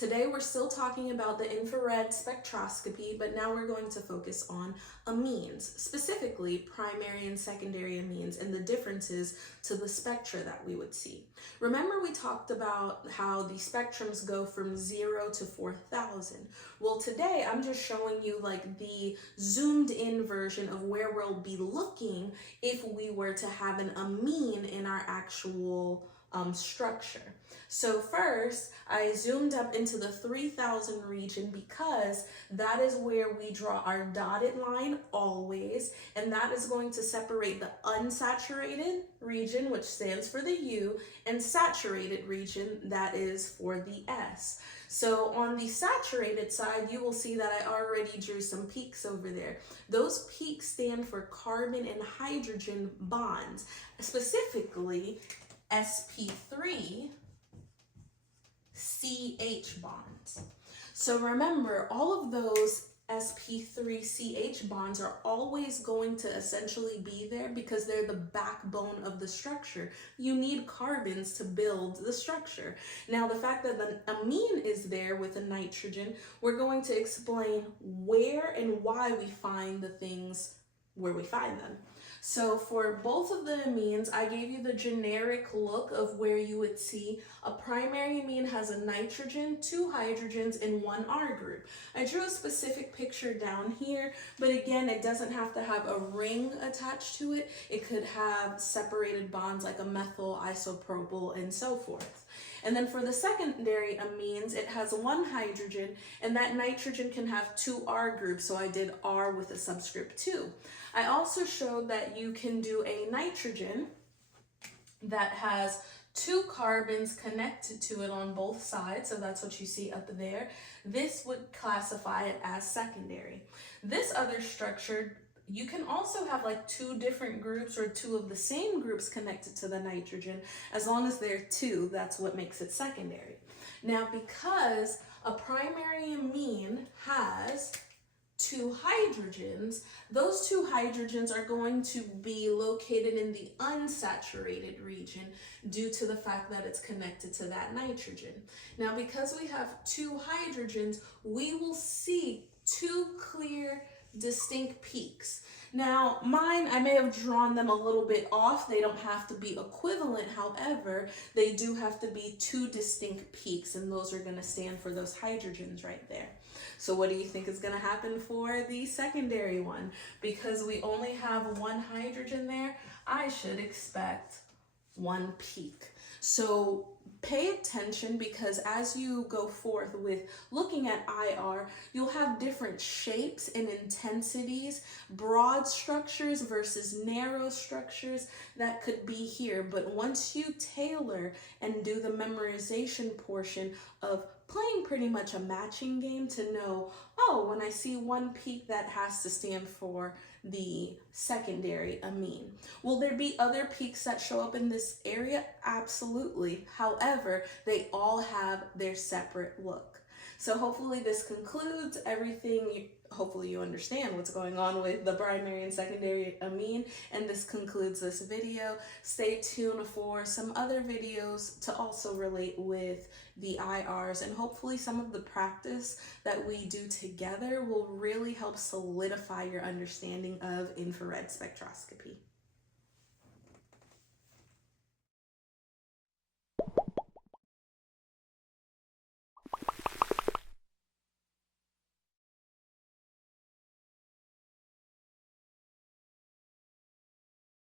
Today we're still talking about the infrared spectroscopy, but now we're going to focus on amines, specifically primary and secondary amines and the differences to the spectra that we would see. Remember we talked about how the spectrums go from 0 to 4,000. Well, today I'm just showing you like the zoomed in version of where we'll be looking if we were to have an amine in our actual structure. So first, I zoomed up into the 3000 region because that is where we draw our dotted line always, and that is going to separate the unsaturated region, which stands for the U, and saturated region, that is for the S. So on the saturated side, you will see that I already drew some peaks over there. Those peaks stand for carbon and hydrogen bonds, specifically sp3 CH bonds. So remember, all of those sp3 CH bonds are always going to essentially be there because they're the backbone of the structure. You need carbons to build the structure. Now, the fact that the amine is there with a nitrogen, we're going to explain where and why we find the things where we find them. So for both of the amines, I gave you the generic look of where you would see a primary amine has a nitrogen, 2 hydrogens, and 1 R group. I drew a specific picture down here, but again, it doesn't have to have a ring attached to it. It could have separated bonds like a methyl, isopropyl, and so forth. And then for the secondary amines, it has 1 hydrogen, and that nitrogen can have 2 R groups, so I did R with a subscript 2. I also showed that you can do a nitrogen that has 2 carbons connected to it on both sides, so that's what you see up there. This would classify it as secondary. This other structure, you can also have like 2 different groups or 2 of the same groups connected to the nitrogen. As long as there are 2, that's what makes it secondary. Now, because a primary amine has 2 hydrogens, those 2 hydrogens are going to be located in the unsaturated region due to the fact that it's connected to that nitrogen. Now, because we have 2 hydrogens, we will see 2 clear distinct peaks. Now, mine, I may have drawn them a little bit off. They don't have to be equivalent. However, they do have to be 2 distinct peaks, and those are going to stand for those hydrogens right there. So what do you think is going to happen for the secondary one? Because we only have 1 hydrogen there, I should expect 1 peak. So pay attention, because as you go forth with looking at IR, you'll have different shapes and intensities, broad structures versus narrow structures that could be here. But once you tailor and do the memorization portion of playing pretty much a matching game to know, oh, when I see 1 peak, that has to stand for the secondary amine. Will there be other peaks that show up in this area? Absolutely. However, they all have their separate look. So hopefully this concludes everything. Hopefully you understand what's going on with the primary and secondary amine, and this concludes this video. Stay tuned for some other videos to also relate with the IRs, and hopefully some of the practice that we do together will really help solidify your understanding of infrared spectroscopy.